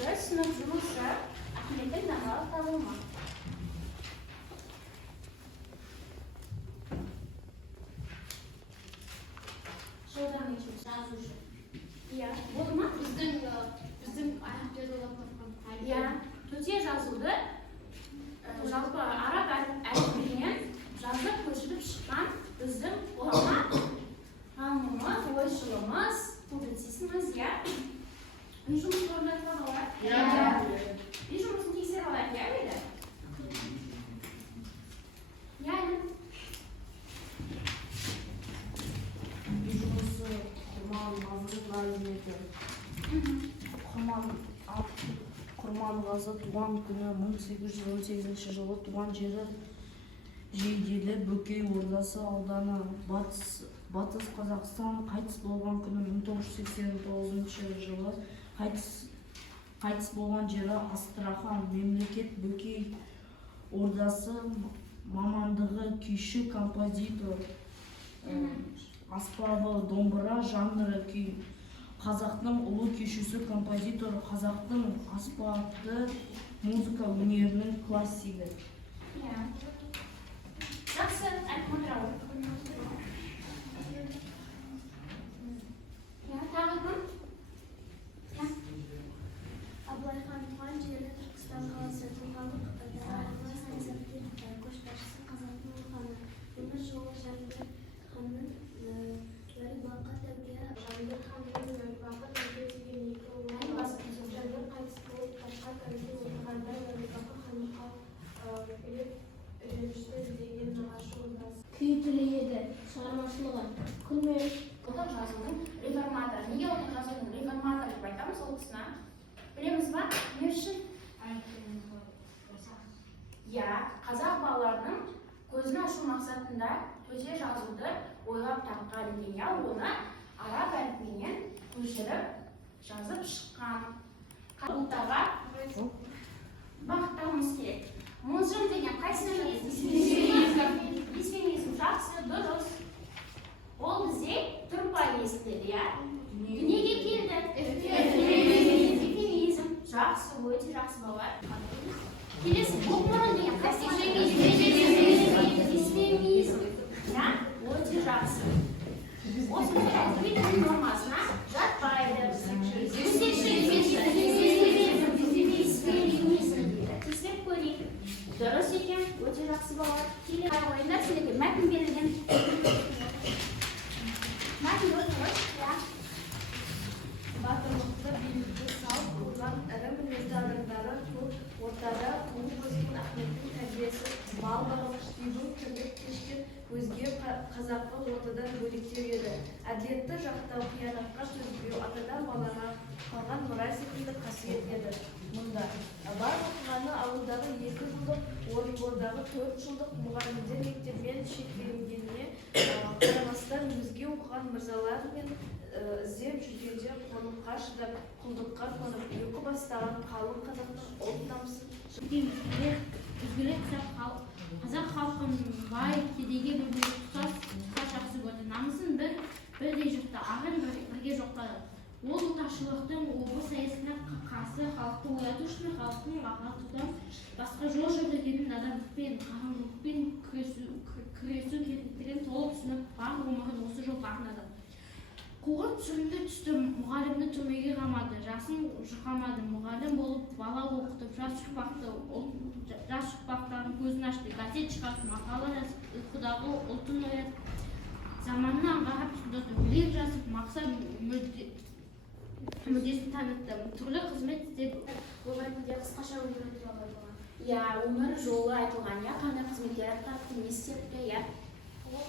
оқушы, сынып жұмысы, Ахметтің нағалы табылма. Жылдан geçmiş жазушы. Иә, болды ма? Біздің аяқ жазулап тапқан. Иә, төте жазуды жалпы араб әліпбиінен жазып көшіріп шыққан біздің ғұлама ғалымымыз, ойшылымыз, публицистіміз, иә. Үй жұмысын орындатуға болады? Иә. Үй жұмысын тексеріп алайық, иә еді? Яғни Үй жұмысы Құрманғазы Владимирден. Құрманғазы туған күні 1818 жылы туған жері Жейделі Бөкей Ордасы ауданы Батыс Қазақстан, қайтыс болған күні 1989 жылы қайтыс болған жері Астрахан, мемлекет Бөкей Ордасы, мамандығы күйші, композитор, аспабы домбыра, жанры күй. Қазақтың ұлы күйшісі, композитор, қазақтың аспапты музыка өнерінің классигі. жақсы айтматырау. Тағы кім? Абылай хан туған жері Түркістан қаласы, тұлғалық дағдарылы саясаткер, көшбасшысы, қазақтың ұлы ханы. Өмір жолы Жәнібек ханның уәлибақы тәуке, Жәнібек ханның уәлибақы тәуке деген екі ұлы бар. Жәнібек қайтыс болып ташқа тәуке отырғанда уәлибақы ханға келіп үйренішті деген нағашы ордасы. Күй тілейді, шығармашылығы, күн мен Отан жазуының реформаторы. Неге отан жазуының реформаторы деп айтамыз ол кісіні? Білеміз ба? Не үшін? Иә, қазақ балаларының көзін ашу мақсатында төте жазуды ойлап тапқан екен. Я оны араб әліпбиінен көшіріп жазып шыққан. Ұлттарға бағыттауымыз керек. Мұжым деген қайсына жатады? Бисфемизм жақсы, дұрыс. Ол бізде тұрпай естіледі, иә? Дүниеге келді. Эвфемизм. Жақсы, өте жақсы балалар. Келесі, боқмұрын деген қайсына? Дисфемизм. Иә? Өте жақсы. Осы тілдің нормасына жатпайды. Тексеріп көрейік. Дұрыс екен, өте жақсы балалар. Келесі ойындар сіздерге мәтін берілген. Мәтін өтіңіз, иә. Батырлықты билікті салып қойған ірі мінезді адамдары көп ортада туып өскен Ахметтің тәрбиесі мал бағып ішпеудің тірлік кешкен өзге қазақы ортадан бөлектеу еді. Әділетті жақтау, қиянатқа төзбеу атадан балаға қалған мұра секілді қасиет еді. Мұнда бар оқығаны ауылдағы 2 жылдық, Орынбордағы 4 жылдық мұғалімдер мектеппен шектелгеніне қарамастан өзге оқыған мырзалар мен іздеп жүргенде қорлыққа шыдап, құлдыққа қонып, ұйқы бастаған қалың қазақтың ұлт намысын Өзгелер қазақ халқын бай, кедейге бірдей тұтас жақсы көрді. Намысын бірдей жұртты, ағын бірге жоқтады. Ол отаршылықтың обыр саясына қарсы халықты ояту үшін халықтың ағартудан басқа жол жоқ екенін, надандықпен, қағындылықпен күресу керектігін толық түсініп, бар ғұмырын осы жолға арнады. Қуғын сүрінді түсті, мұғалімді түрмеге қамады, жасын жұқамады, мұғалім болып бала оқытып, жас шықпақтарын көзін ашты, газет шығартып, мақала жазып, ұйқыдағы ұлтын оятып, заманына аңғарып түсіндірді, өлең жазып, мақсат мүддесін танытты, түрлі қызмет істеді. бұл мәтінде қысқаша өмірі туралы айтылған. Иә, өмір жолы айтылған, иә, қандай қызметтер атқарды, не істепті, иә. Ол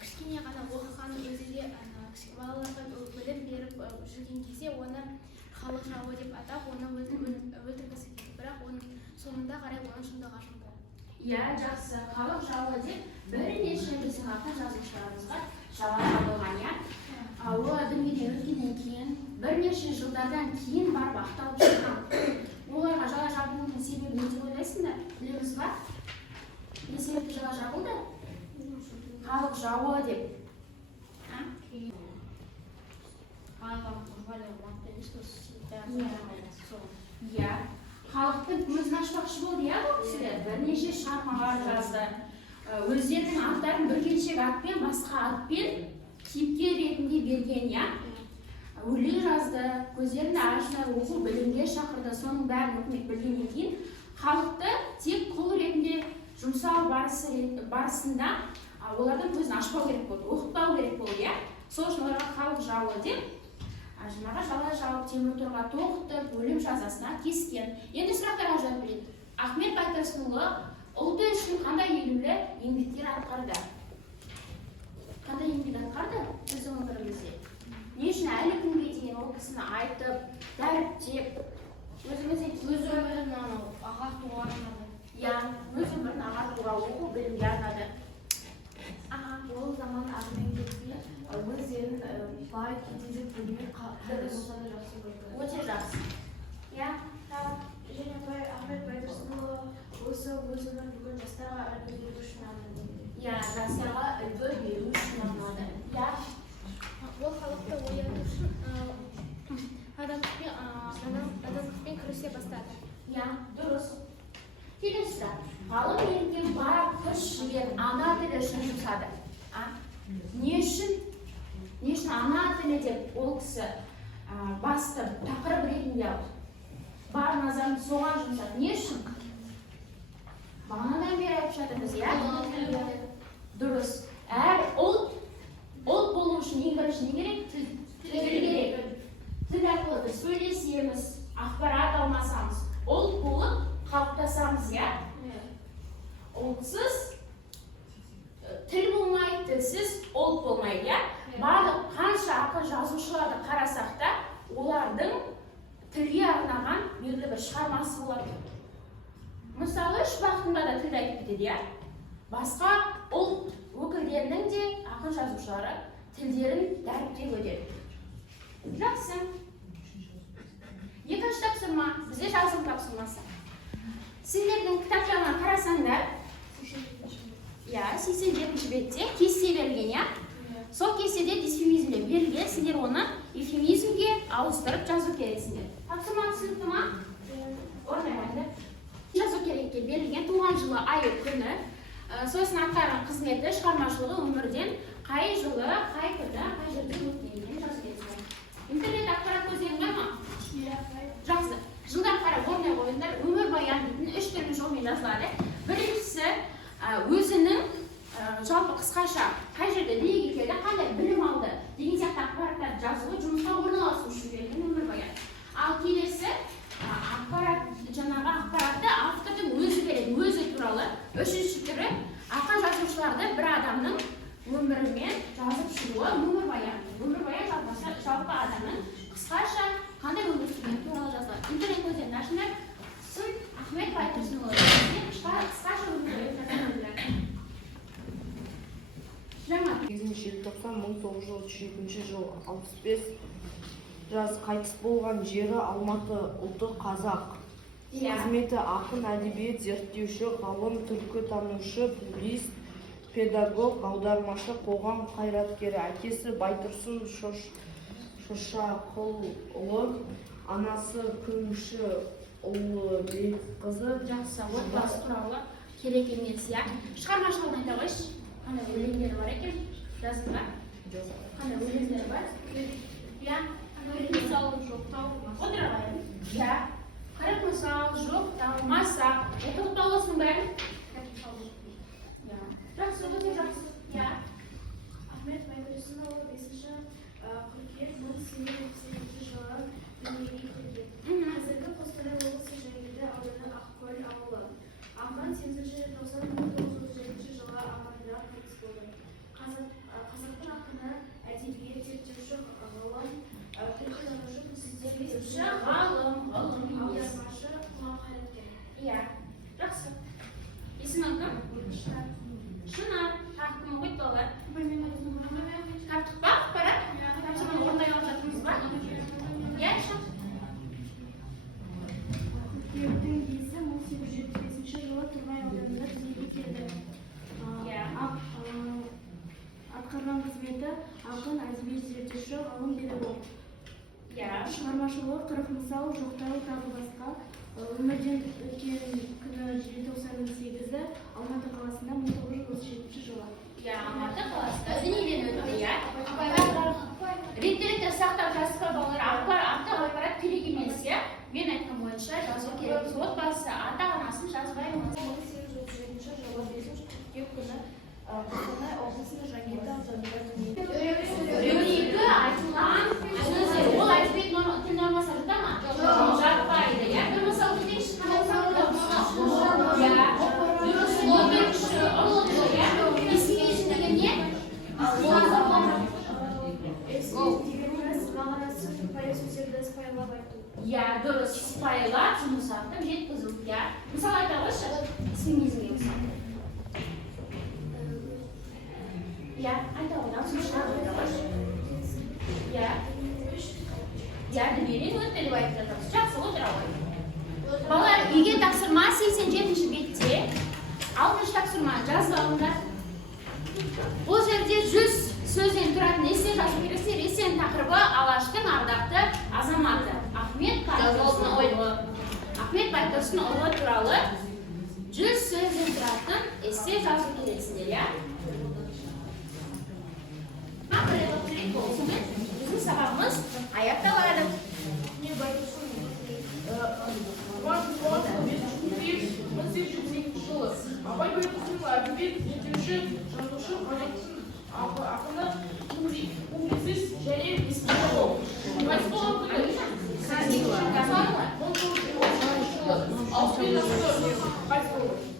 кішкене ғана оқыған өзінде балаларға білім беріп жүрген кезде оны халық жауы деп атап, оны өлтіргісі келді. Бірақ оның соңында қарай оның шындығы ашылды. Иә, жақсы. Халық жауы деп бірнеше біздің ата жазушыларымызға жауап жабылған, иә. Ол дүниеден өткеннен кейін, бірнеше жылдардан кейін барып ақталып шыққан. Оларға жала жабылудың себебі не деп ойлайсыңдар? Білеміз ба? Не себепті жала жабылды? Халық жауы деп. Иә, халықтың көзін ашпақшы болды, иә, бұл кісілер бірнеше шығармалар жазды. Өздерінің аттарын бүркеншек атпен, басқа атпен кейіпкер ретінде берген, иә. Өлең жазды, көздерін ашты, оқу білімге шақырды. Соның бәрін үкімет білгеннен кейін халықты тек құл ретінде жұмсау барысында олардың көзін ашпау керек болды, оқытпау керек болды, иә. Сол үшін оларға халық жауы деп жаңағы жалай жауып Темір торға тоғытып, өлім жазасына кескен. Енді сұрақтарға жауап берейік. Ахмет Байтұрсынұлы ұлты үшін қандай елеулі еңбектер атқарды? Қандай еңбек атқарды біздің өмірімізде? Не үшін әлі күнге дейін ол кісіні айтып, дәріптеп, өз өмірін ағартуға арнады? Иә, өз өмірін ағартуға, оқу білімге арнады. Ол zaman Ахметбекке өздерін бай кедейден бөлмей болса да жақсы көрді. Өте жақсы. Иә, Және Ахмет Байтұрсынұлы осы өзінің бүгін жастарға үлгі беру үшін арнады. иә, жастарға үлгі беру үшін арнады. Иә, Ол халықты ояту үшін адамдықпен күресе бастады. иә, дұрыс. Келесі сұрақ. Ғалым елге бар күш-жігерін ана тілі үшін жұмсады. Не үшін ана тілі деп ол кісі басты тақырып ретінде алды? Бар назарын соған жұмсады. Не үшін? Бағанадан бері айтып жатырмыз, иә? Дұрыс. Әр ұлт болу үшін ең бірінші не керек? Тіл керек. Тіл арқылы біз сөйлесеміз, ақпарат алмасамыз, ұлт болып қалыптасамыз, иә? Ұлтсыз тіл болмайды, тілсіз ұлт болмайды, иә? Барлық қанша ақын жазушыларды қарасақ та, олардың тілге арнаған белгілі бір шығармасы болады. Мысалы, үш бағытында да тіл айтып кетеді, иә? Басқа ұлт өкілдерінің де ақын жазушылары тілдерін дәріптеп өтеді. Жақсы. Екінші тапсырма, бізде жазым тапсырмасы. Сендердің кітаптарына қарасаңдар, 82-ші бетте кесте берілген, иә? Сол кестеде дисфемизмде берілген, сендер оны эвфемизмге ауыстырып жазу керексіңдер. Тапсырма түсінікті ма? Орнаймайды. Жазу керекке берілген туған жылы, айы, күні, сосын атқарған қызметі, шығармашылығы өмірден қай жылы, қай күні, қай жерде өткенін жазу керексіңдер. Интернет ақпарат көздерің бар ма? Жақсы. Жылдан қарап орнай қойыңдар, өмір баян дейтін 3 түрлі жолмен жазылады. Біріншісі өзінің жалпы қысқаша қай жерде дүниеге келді, қандай білім алды деген сияқты ақпараттар жазуы жұмысқа орналасу үшін берілген өмір баян. Ал келесі ақпаратты автордың өзі береді, өзі туралы. Үшінші түрі ақын жазушыларды бір адамның өмірімен жазып шығуы өмір баян. Өмір баян жалпы адамның қысқаша қандай өмір сүргені туралы жазылады. Интернет көздерін ашыңдар. Сын Ахмет Байтұрсынұлы қысқаша өмір баян. Жаңа 8 желтоқсан 1937 жыл 65 жас қайтыс болған жері Алматы, ұлты қазақ. Қызметі ақын, әдебиет зерттеуші, ғалым, түркітанушы, публицист, педагог, аудармашы, қоғам қайраткері. Әкесі Байтұрсын Шошақұлы, анасы Күмісшіұлы Бекқызы. жақсы, отбасы туралы керек емес, иә? Шығармашылығын айта қойшы. Қандай өлеңдері бар екен? Жазыңдар. Қандай өлеңдері бар? Иә? Мысалы, жоқтау. Отыра қайын. Иә? Қырық мысал, жоқтау, масақ. Оқылып боласың бәрін? Жақсы, өте жақсы. Иә? Ахмет Байтұрсынұлы 5-ші қыркүйек 1872 жылы дүниеге келген. Қазіргі Қостанай облысы Жангелді ауданы Ақкөл ауылы. Ақын 8-ші желтоқсан 1937 жылы Алматыда қайтыс болды. Қазақтың ақыны, әдебиет зерттеуші, ғалым, түркітанушы, публицист, аудармашы, қоғам қайраткері. Иә, жақсы. Есімің кім? Шынар. Тақтың ғой балалар. Таптық па? Ақпарат? Тапсырманы орындай алып жатырмыз ба? Иә, шық. Қыркүйектің 1875 жылы Тұрғай ауданында дүниеге келді. Атқарған қызметі ақын, әдебиет зерттеуші, ғалым, педагог. Иә. шығармашылығы 40 мысал, жоқтау тағы басқа. Өмірден өткен күні желтоқсанның 8-і Алматы қаласында 1937 жылы. Иә, Алматы қаласында дүниеден өтті, иә. Реттілікті сақтап жасқа балалар ақпарат керек емес, иә. Мен айтқан бойынша жазу керекпіз. Отбасы, ата-анасын жазбаймыз. 1837 жылы 5 қыркүйек күні Қостанай облысының Жангелді ауданында дүниеге Дөрекі айтылған сөздер, ол әдебиет тіл нормасына жұта ма? Жатпайды, иә. Бір мысал келейікші, қандай дұрыс, логикші, ұрлықшы, иә. Пессимизм деген не? мағынасы сыпайы сөздерді сыпайылап айту. Иә, дұрыс, сыпайылап, жұмсақтап, жеткізу, иә. Мысал айта қойшы, пессимизмге мысал. Иә, айта қойдан сұмшылар айта қойшы. Иә. Иә, дүниеден өтті деп айтып жатырмыз. Жақсы, отыра ғой. Балалар, үйге тапсырма 87-ші бетте. 6-шы тапсырма жазып алыңдар. Бұл жерде 100 сөзден тұратын эссе жазу керексіздер. Эссенің тақырыбы Алаштың ардақты азаматы Ахмет Байтұрсын ұлы туралы 100 сөзден тұратын эссе жазу керексіздер, иә? Біздің сабағымыз аяқталады. Абай Байтұрсынов әдебиет зерттеуші, жазушы, қазақтың ақыны, публицист және педагог. Қайтыс болған күні 1919 жылы 61 жасында қайтыс болды.